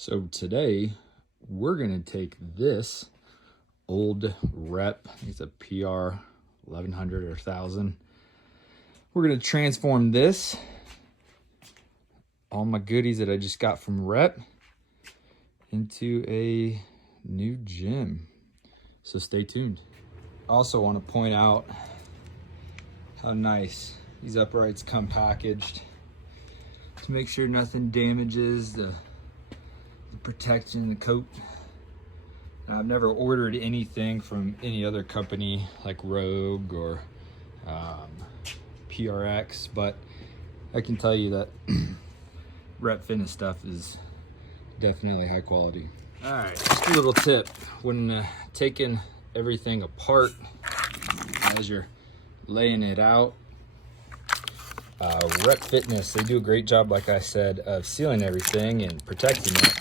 So today we're gonna take this old rep, it's a PR 1100 or 1000. We're gonna transform this, all my goodies that I just got from rep, into a new gym. So stay tuned. I also want to point out how nice these uprights come packaged to make sure nothing damages the protection, the coat. I've never ordered anything from any other company like Rogue or PRX, but I can tell you that Rep Fitness stuff is definitely high quality. All right, just a little tip when taking everything apart as you're laying it out. Rep Fitness, they do a great job, like I said, of sealing everything and protecting it.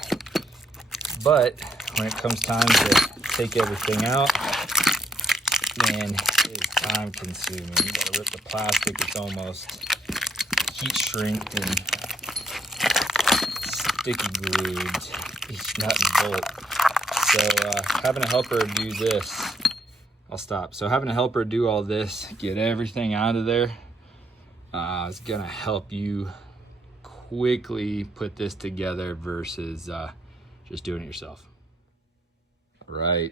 But when it comes time to take everything out, man, it is time consuming. You gotta rip the plastic, it's almost heat shrinked and sticky glued, each nut and bolt. So having a helper do this, I'll stop. So having a helper do all this, get everything out of there, is gonna help you quickly put this together versus just doing it yourself. All right,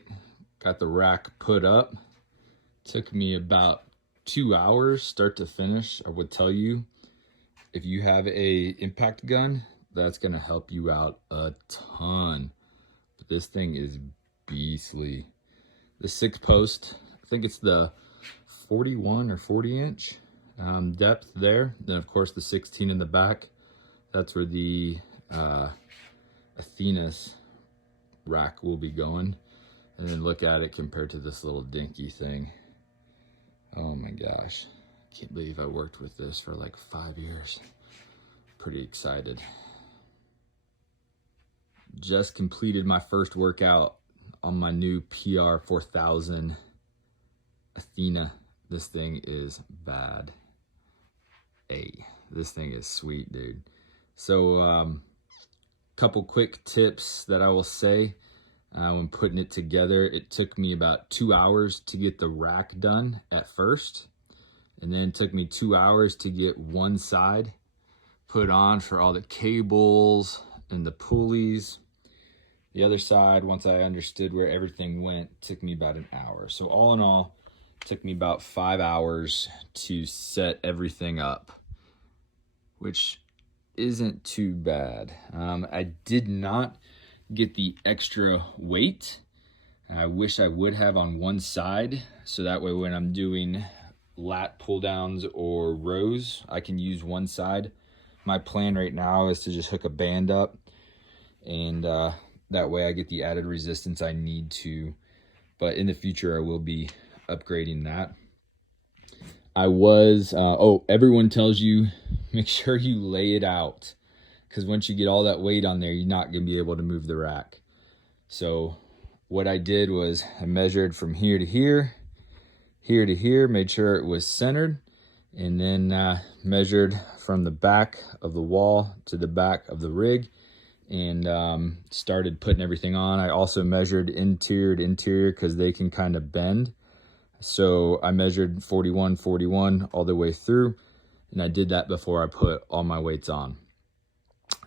got the rack put up. Took me about 2 hours start to finish. I would tell you, if you have a impact gun, that's gonna help you out a ton. But this thing is beastly. The 6 post, I think it's the 41 or 40 inch depth there. Then of course the 16 in the back, that's where the Athena's rack will be going. And then look at it compared to this little dinky thing. Oh my gosh, can't believe I worked with this for like 5 years. Pretty excited. Just completed my first workout on my new PR4000 Athena. This thing is bad. This thing is sweet, dude. So couple quick tips that I will say when putting it together. It took me about 2 hours to get the rack done at first, and then it took me 2 hours to get one side put on for all the cables and the pulleys. The other side, once I understood where everything went, took me about an hour. So all in all, it took me about 5 hours to set everything up, which isn't too bad. I did not get the extra weight. I wish I would have on one side, so that way when I'm doing lat pull downs or rows, I can use one side. My plan right now is to just hook a band up, and that way I get the added resistance I need to. But in the future I will be upgrading that. I was, everyone tells you, make sure you lay it out, because once you get all that weight on there, you're not going to be able to move the rack. So what I did was I measured from here to here, here to here, made sure it was centered, and then measured from the back of the wall to the back of the rig, and started putting everything on. I also measured interior to interior because they can kind of bend. So I measured 41, 41 all the way through, and I did that before I put all my weights on.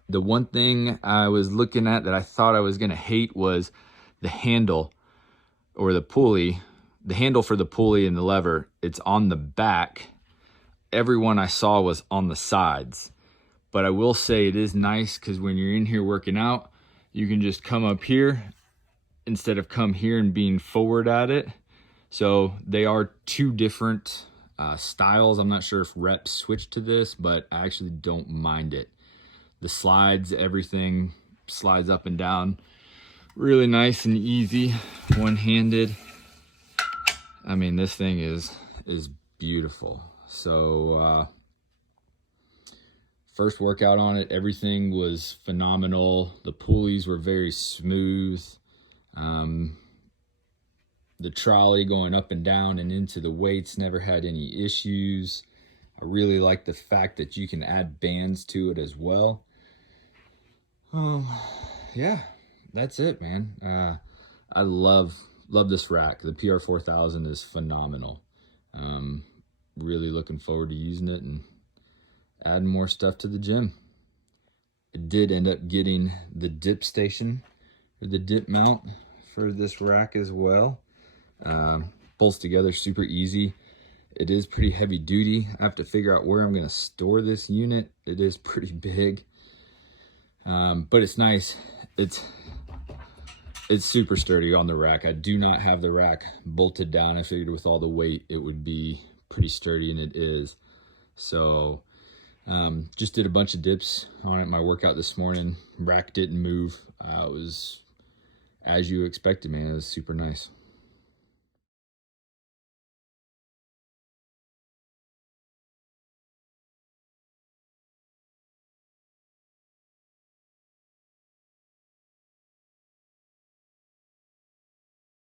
The one thing I was looking at that I thought I was gonna hate was the handle or the pulley. The handle for the pulley and the lever, it's on the back. Everyone I saw was on the sides. But I will say it is nice because when you're in here working out, you can just come up here instead of come here and being forward at it. So they are two different styles. I'm not sure if Rep switched to this, but I actually don't mind it. The slides, everything slides up and down. Really nice and easy, one-handed. I mean, this thing is beautiful. So first workout on it, everything was phenomenal. The pulleys were very smooth. The trolley going up and down and into the weights never had any issues. I really like the fact that you can add bands to it as well. yeah, that's it, man. I love this rack. The PR4000 is phenomenal. Um, really looking forward to using it and adding more stuff to the gym. I did end up getting the dip station, or the dip mount for this rack as well. Bolts together super easy. It is pretty heavy duty. I have to figure out where I'm going to store this unit. It is pretty big, but it's nice. It's super sturdy on the rack. I do not have the rack bolted down. I figured with all the weight it would be pretty sturdy, and it is. So just did a bunch of dips on it. My workout this morning, rack didn't move. It was as you expected, man. It was super nice.